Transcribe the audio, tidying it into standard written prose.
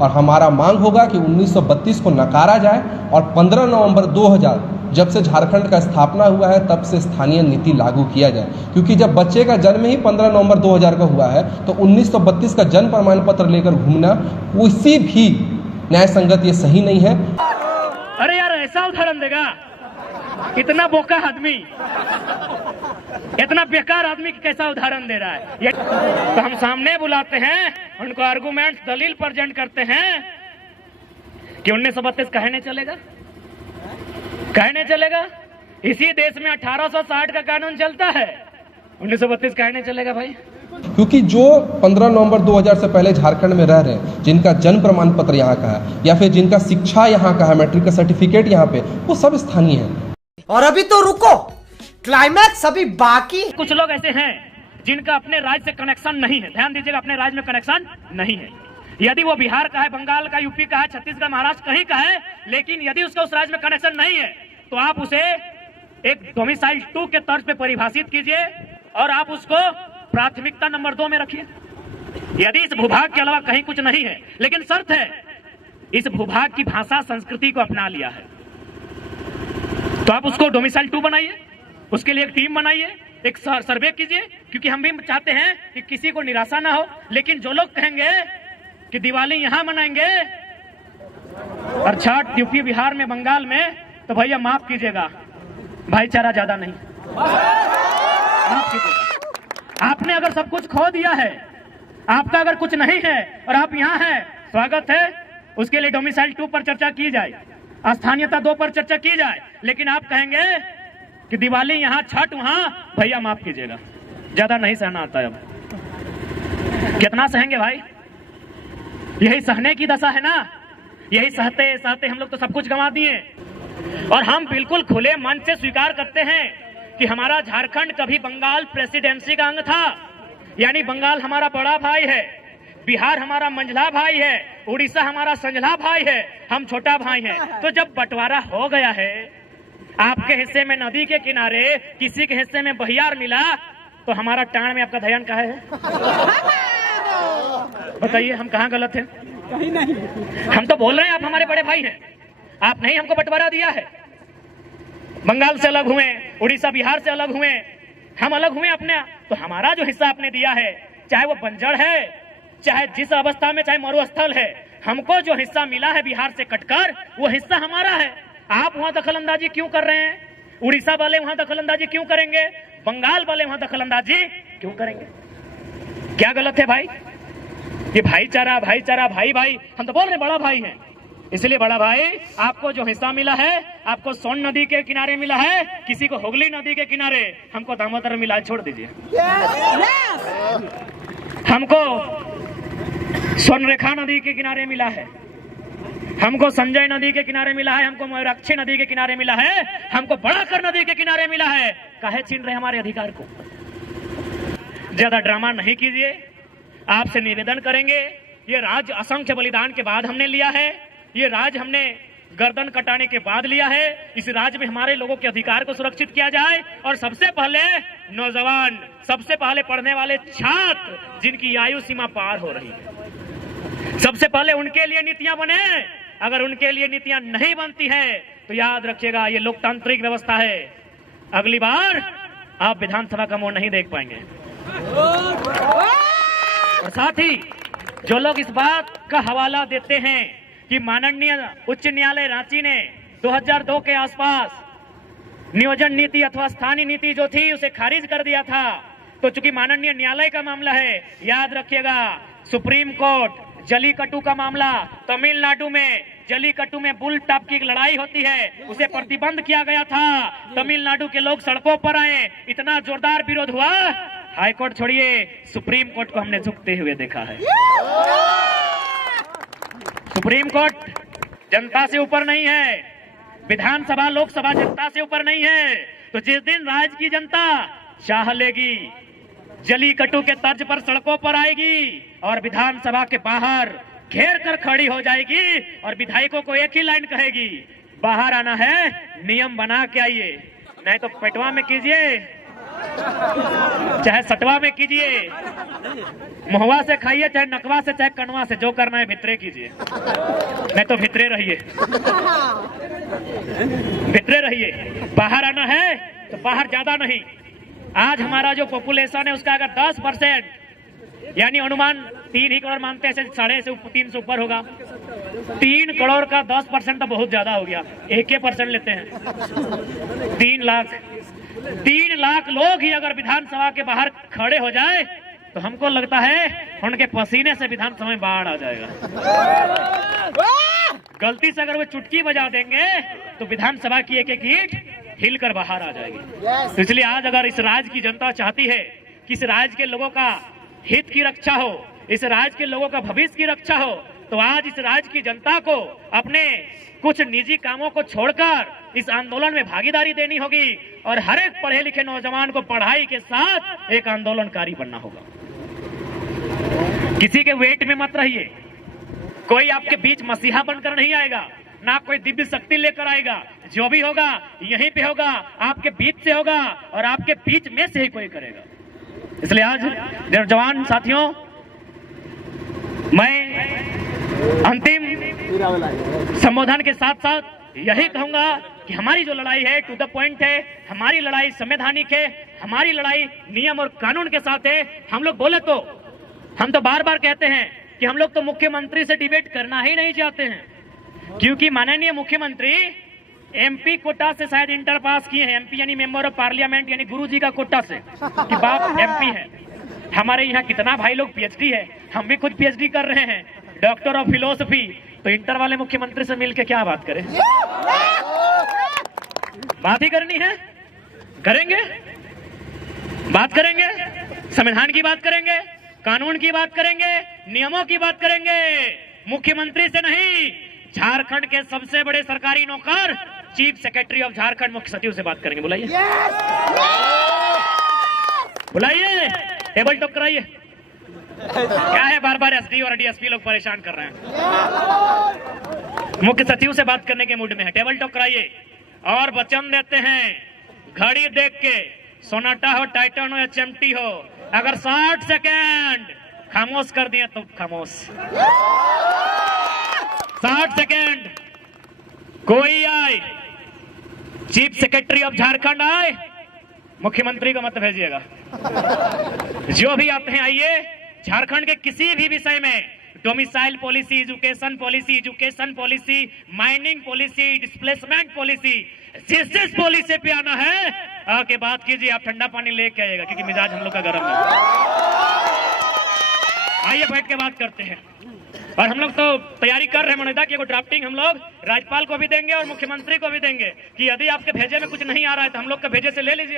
और हमारा मांग होगा कि 1932 को नकारा जाए और 15 नवंबर 2000 जब से झारखंड का स्थापना हुआ है तब से स्थानीय नीति लागू किया जाए, क्योंकि जब बच्चे का जन्म ही 15 नवंबर 2000 का हुआ है तो 1932 का जन्म प्रमाण पत्र लेकर घूमना किसी भी न्याय संगत ये सही नहीं है। अरे यार ऐसा उदाहरण देगा, इतना बोका आदमी, इतना बेकार आदमी की कैसा उदाहरण दे रहा है ये? तो हम सामने बुलाते हैं, उनको आर्गुमेंट दलील प्रेजेंट करते हैं कि 1932 कहे नहीं चलेगा, कहे नहीं चलेगा। इसी देश में 1860 का कानून चलता है, 1932 कहे नहीं चलेगा भाई। क्योंकि जो 15 नवंबर 2000 से पहले झारखंड में रह रहे हैं, जिनका जन्म प्रमाण पत्र यहाँ का है या फिर जिनका शिक्षा यहाँ का है, मैट्रिक का सर्टिफिकेट यहाँ पे, वो सब स्थानीय है। और अभी तो रुको, क्लाइमैक्स अभी बाकी। कुछ लोग ऐसे हैं जिनका अपने राज्य से कनेक्शन नहीं है, ध्यान दीजिएगा, अपने राज्य में कनेक्शन नहीं है। यदि वो बिहार का है, बंगाल का, यूपी का है, छत्तीसगढ़, महाराष्ट्र कहीं का है, लेकिन यदि उसका उस राज्य में कनेक्शन नहीं है तो आप उसे एक डोमिसाइल 2 के तर्ज पे परिभाषित कीजिए और आप उसको प्राथमिकता नंबर 2 में रखिए। यदि इस भूभाग के अलावा कहीं कुछ नहीं है, लेकिन शर्त है इस भूभाग की भाषा संस्कृति को अपना लिया है, तो आप उसको डोमिसाइल 2 बनाइए, उसके लिए एक टीम बनाइए, एक सर्वे कीजिए, क्योंकि हम भी चाहते हैं कि किसी को निराशा ना हो। लेकिन जो लोग कहेंगे कि दिवाली यहां मनाएंगे और छठ यूपी, बिहार में, बंगाल में, तो भैया माफ कीजिएगा, भाईचारा ज्यादा नहीं, माफ कीजिएगा। आपने अगर सब कुछ खो दिया है, आपका अगर कुछ नहीं है और आप यहाँ हैं, स्वागत है, उसके लिए डोमिसाइल 2 पर चर्चा की जाए, स्थानीयता 2 पर चर्चा की जाए। लेकिन आप कहेंगे कि दिवाली यहाँ, छठ वहां, भैया माफ कीजिएगा, ज्यादा नहीं सहना आता है। अब कितना सहेंगे भाई? यही सहने की दशा है ना, यही सहते सहते हम लोग तो सब कुछ गंवा दिए। और हम बिल्कुल खुले मन से स्वीकार करते हैं कि हमारा झारखंड कभी बंगाल प्रेसिडेंसी का अंग था, यानी बंगाल हमारा बड़ा भाई है, बिहार हमारा मंझला भाई है, उड़ीसा हमारा संझला भाई है, हम छोटा भाई हैं। तो जब बंटवारा हो गया है, आपके हिस्से में नदी के किनारे, किसी के हिस्से में बहियार मिला, तो हमारा टाण में आपका ध्यान कहाँ है? बताइए, हम कहाँ गलत हैं? कहीं नहीं। हम तो बोल रहे हैं आप हमारे बड़े भाई हैं, आप नहीं हमको बंटवारा दिया है। बंगाल से अलग हुए, उड़ीसा बिहार से अलग हुए, हम अलग हुए अपने, तो हमारा जो हिस्सा आपने दिया है, चाहे वो बंजर है, चाहे जिस अवस्था में, चाहे मरुस्थल है, हमको जो हिस्सा मिला है बिहार से कटकर, वो हिस्सा हमारा है। आप वहां दखलंदाजी क्यों कर रहे हैं? उड़ीसा वाले वहां दखलंदाजी क्यों करेंगे? बंगाल वाले वहां दखलंदाजी क्यों करेंगे? क्या गलत है भाई? ये भाईचारा, भाईचारा, भाई भाई, हम तो बोल रहे बड़ा भाई हैं, इसलिए बड़ा भाई, आपको जो हिस्सा मिला है, आपको सोन नदी के किनारे मिला है, किसी को हुगली नदी के किनारे, हमको दामोदर मिला, छोड़ दीजिए। हमको स्वर्णरेखा नदी के किनारे मिला है, हमको संजय नदी के किनारे मिला है, हमको मयूराक्षी नदी के किनारे मिला है, हमको बड़ाकर नदी के किनारे मिला है। काहे छीन रहे हमारे अधिकार को? ज्यादा ड्रामा नहीं कीजिए, आपसे निवेदन करेंगे, ये राज्य असंख्य बलिदान के बाद हमने लिया है, ये राज्य हमने गर्दन कटाने के बाद लिया है। इस राज्य में हमारे लोगों के अधिकार को सुरक्षित किया जाए, और सबसे पहले नौजवान, सबसे पहले पढ़ने वाले छात्र जिनकी आयु सीमा पार हो रही है, सबसे पहले उनके लिए नीतियां बने। अगर उनके लिए नीतियां नहीं बनती है तो याद रखिएगा, ये लोकतांत्रिक व्यवस्था है, अगली बार आप विधानसभा का मुंह नहीं देख पाएंगे। और साथ ही जो लोग इस बात का हवाला देते हैं कि माननीय उच्च न्यायालय रांची ने 2002 के आसपास नियोजन नीति अथवा स्थानीय नीति जो थी उसे खारिज कर दिया था, तो चूंकि माननीय न्यायालय का मामला है, याद रखिएगा, सुप्रीम कोर्ट जलीकट्टू का मामला, तमिलनाडु में जलीकट्टू में बुल टॉप की लड़ाई होती है, उसे प्रतिबंध किया गया था, तमिलनाडु के लोग सड़कों पर आए, इतना जोरदार विरोध हुआ, हाई कोर्ट छोड़िए, सुप्रीम कोर्ट को हमने झुकते हुए देखा है। सुप्रीम कोर्ट जनता से ऊपर नहीं है, विधानसभा लोकसभा जनता से ऊपर नहीं है। तो जिस दिन राज्य की जनता चाह लेगी, जलीकट्टू के तर्ज पर सड़कों पर आएगी और विधानसभा के बाहर घेर कर खड़ी हो जाएगी और विधायकों को एक ही लाइन कहेगी, बाहर आना है, नियम बना के आइए, नहीं तो पेटवा में कीजिए, चाहे सटवा में कीजिए, मुहवा से खाइए, चाहे नकवा से, चाहे कनवा से, जो करना है भितरे कीजिए, नहीं तो भितरे रहिए, भितरे रहिए। बाहर आना है तो बाहर ज्यादा नहीं। आज हमारा जो पॉपुलेशन है उसका अगर 10% यानी अनुमान 3 ही करोड़ मानते हैं, 3.5 से ऊपर होगा। 3 करोड़ का 10% तो बहुत ज्यादा हो गया। 1% लेते हैं, 3 लाख लोग ही अगर विधानसभा के बाहर खड़े हो जाए तो हमको लगता है उनके पसीने से विधानसभा में बाढ़ आ जाएगा। गलती से अगर वो चुटकी बजा देंगे तो विधानसभा की एक एक ईंट हिलकर बाहर आ जाएगी। तो इसलिए आज अगर इस राज्य की जनता चाहती है कि इस राज्य के लोगों का हित की रक्षा हो, इस राज्य के लोगों का भविष्य की रक्षा हो, तो आज इस राज्य की जनता को अपने कुछ निजी कामों को छोड़कर इस आंदोलन में भागीदारी देनी होगी और हर एक पढ़े लिखे नौजवान को पढ़ाई के साथ एक आंदोलनकारी बनना होगा। किसी के वेट में मत रहिए। कोई आपके बीच मसीहा बनकर नहीं आएगा, ना कोई दिव्य शक्ति लेकर आएगा। जो भी होगा यहीं पे होगा, आपके बीच से होगा और आपके बीच में से ही कोई करेगा। इसलिए आज नौजवान साथियों, मैं अंतिम संबोधन के साथ साथ यही कहूंगा कि हमारी जो लड़ाई है टू द पॉइंट है, हमारी लड़ाई संवैधानिक है, हमारी लड़ाई नियम और कानून के साथ है। हम लोग बोले तो हम तो बार बार कहते हैं कि हम लोग तो मुख्यमंत्री से डिबेट करना ही नहीं चाहते हैं, क्योंकि माननीय मुख्यमंत्री एमपी कोटा से शायद इंटर पास किए हैं। एमपी यानी मेंबर ऑफ पार्लियामेंट, यानी गुरुजी का कोटा से कि बाप एमपी है। हमारे यहाँ कितना भाई लोग पीएचडी है, हम भी खुद पीएचडी कर रहे हैं, डॉक्टर ऑफ फिलोसफी। तो इंटर वाले मुख्यमंत्री से मिलकर क्या बात करें? बात ही करनी है, करेंगे, बात करेंगे, संविधान की बात करेंगे, कानून की बात करेंगे, नियमों की बात करेंगे। मुख्यमंत्री से नहीं, झारखंड के सबसे बड़े सरकारी नौकर चीफ सेक्रेटरी ऑफ झारखंड मुख्य सचिव से बात करेंगे। बुलाइए, बुलाइए, टेबल टॉक कराइए। क्या है बार बार एसडी और डीएसपी लोग परेशान कर रहे हैं? मुख्य सचिव से बात करने के मूड में है, टेबल टॉक कराइए। और वचन देते हैं, घड़ी देख के, सोनाटा हो, टाइटन हो या चिमटी हो, अगर 60 सेकेंड खामोश कर दिए तो खामोश। 60 सेकेंड कोई आए, चीफ सेक्रेटरी ऑफ झारखंड आए, मुख्यमंत्री को मत भेजिएगा। जो भी आते हैं आइए, झारखंड के किसी भी विषय में, domicile policy, education policy, mining policy, displacement policy, जिस पॉलिसी पे आना है आके बात कीजिए। आप ठंडा पानी लेके आइएगा क्योंकि मिजाज हम लोग का गर्म है। आइए बैठ के बात करते हैं। और हम लोग तो तैयारी कर रहे हैं मनोजा की, ड्राफ्टिंग हम लोग राज्यपाल को भी देंगे और मुख्यमंत्री को भी देंगे कि यदि आपके भेजे में कुछ नहीं आ रहा है तो हम लोग के भेजे से ले लीजिए।